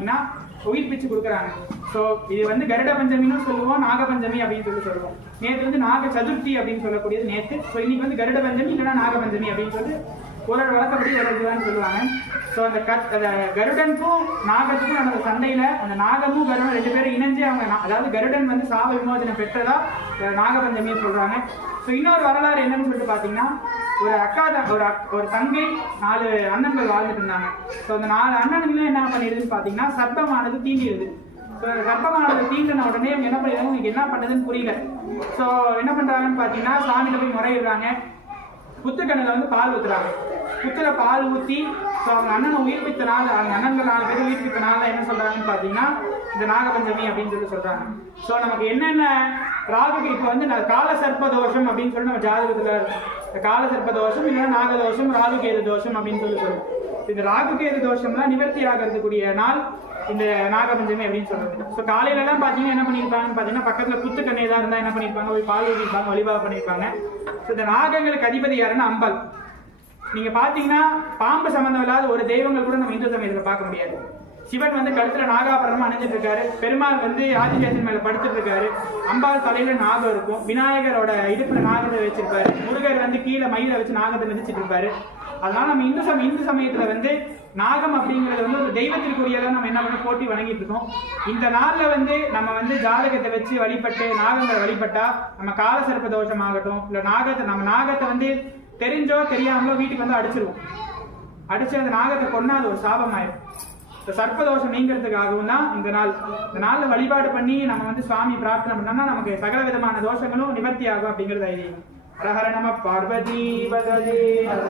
பார்த்தீங்கன்னா உயிர்ப்பிச்சு கொடுக்குறாங்க. ஸோ இது வந்து கருட பஞ்சமின்னு சொல்லுவோம் நாக பஞ்சமி அப்படின்னு சொல்லி சொல்லுவோம். நேற்று வந்து நாக சதுர்த்தி அப்படின்னு சொல்லக்கூடியது நேற்று ஸோ இன்னைக்கு வந்து கருட பஞ்சமி இல்லைன்னா நாக பஞ்சமி அப்படின்னு சொல்லி ஒரு வழக்கப்படி ஒரு சொல்லுவாங்க. ஸோ அந்த கத் அந்த கருடனுக்கும் நாகத்துக்கும் நடந்த சண்டையில அந்த நாகமும் கருடன் ரெண்டு பேரும் இணைஞ்சு அவங்க அதாவது கருடன் வந்து சாப விமோசனம் பெற்றதா நாகபஞ்சமின்னு சொல்றாங்க. ஸோ இன்னொரு வரலாறு என்னன்னு சொல்லிட்டு பார்த்தீங்கன்னா ஒரு அக்கா த- ஒரு அக்- ஒரு தங்கை நாலு அண்ணன்கள் வாழ்ந்துட்டு இருந்தாங்க. ஸோ அந்த நாலு அண்ணனுங்களும் என்ன பண்ணிடுதுன்னு பார்த்தீங்கன்னா சர்ப்பமானது தீண்டிடுது. ஸோ சர்ப்பமானது தீண்டின உடனே அவங்க என்ன பண்ணிடுறாங்க? என்ன பண்ணுறதுன்னு புரியல. ஸோ என்ன பண்றாங்கன்னு பார்த்தீங்கன்னா சாமியில் போய் முறையிடுறாங்க. புத்துக்கண்ணில் வந்து பால் ஊற்றுறாங்க புத்தில் பால் ஊற்றி ஸோ அவங்க அண்ணனை உயிர்ப்பித்தனால அவங்க அண்ணன்கள் நாலு பேர் உயிர்ப்பித்தனால என்ன சொல்கிறாங்கன்னு பார்த்தீங்கன்னா இந்த நாகபஞ்சமி அப்படின்னு சொல்லி சொல்கிறாங்க ஸோ நமக்கு என்னென்ன ராகு இப்போ வந்து கால சர்ப்ப தோஷம் அப்படின்னு சொல்லி நம்ம ஜாதகத்தில் இந்த கால சர்ப்ப தோஷம் இல்லைன்னா நாக தோஷம் ராகு கேது தோஷம் அப்படின்னு சொல்லி சொல்லுவோம் இந்த ராகு கேது தோஷம்லாம் நிவர்த்தி ஆகிறதுக்குரிய நாள் இந்த நாகபஞ்சமி அப்படின்னு சொல்றது. ஸோ காலையிலலாம் பார்த்தீங்கன்னா என்ன பண்ணியிருப்பாங்கன்னு பார்த்தீங்கன்னா பக்கத்தில் புத்து கண்ணை தான் இருந்தால் என்ன பண்ணியிருப்பாங்க? போய் பால் ஊற்றிருப்பாங்க வழிபாடு பண்ணியிருப்பாங்க. இந்த நாகங்களுக்கு அதிபதி யாருன்னா அம்பாள். நீங்க பாத்தீங்கன்னா பாம்பு சம்பந்தம் இல்லாத ஒரு தெய்வங்கள் கூட நம்ம இந்து சமயத்துல பார்க்க முடியாது. சிவன் வந்து கழுத்துல நாகாபரணமா அணிஞ்சிட்டு இருக்காரு பெருமாள் வந்து ஆதிசேஷன் மேல படுத்துட்டு இருக்காரு அம்பாள் தலையில நாகம் இருக்கும். விநாயகரோட இடுப்புல நாகத்தை வச்சிருப்பாரு. முருகர் வந்து கீழே மயில வச்சு நாகத்தை மிதிச்சிட்டு இருப்பாரு அதனால நம்ம இந்து சம இந்து சமயத்துல வந்து நாகம் அப்படிங்கிறது வந்து ஒரு தெய்வத்திற்குரியதான் நம்ம என்ன பண்ண போட்டி வணங்கிட்டு இருக்கோம். இந்த நாள்ல வந்து நம்ம வந்து ஜாதகத்தை வச்சு வழிபட்டு நாகங்களை வழிபட்டா நம்ம காலசர்ப்ப தோஷம் ஆகட்டும் இல்ல நாகத்தை நம்ம நாகத்தை வந்து தெரிஞ்சோ தெரியாமலோ வீட்டுக்கு வந்து அடிச்சிருவோம். அடிச்சு அந்த நாகத்தை கொண்டா அது ஒரு சாபமாயிரும். இந்த சர்ப்பதோஷம் நீங்கிறதுக்காகவும் தான் இந்த நாள். இந்த நாள்ல வழிபாடு பண்ணி நம்ம வந்து சுவாமி பிரார்த்தனை பண்ணோம்னா நமக்கு சகல விதமான தோஷங்களும் நிவர்த்தி ஆகும் அப்படிங்கிறது ஐதீகம். ஹர நம பார்வதி